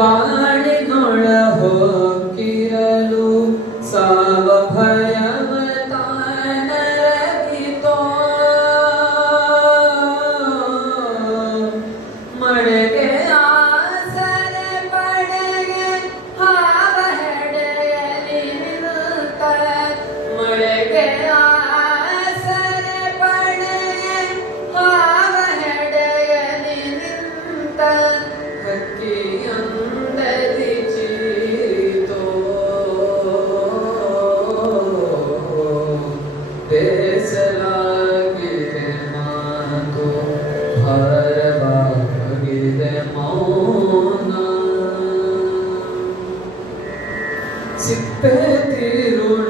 반. ప్రేమ చెప్పే తీరుడు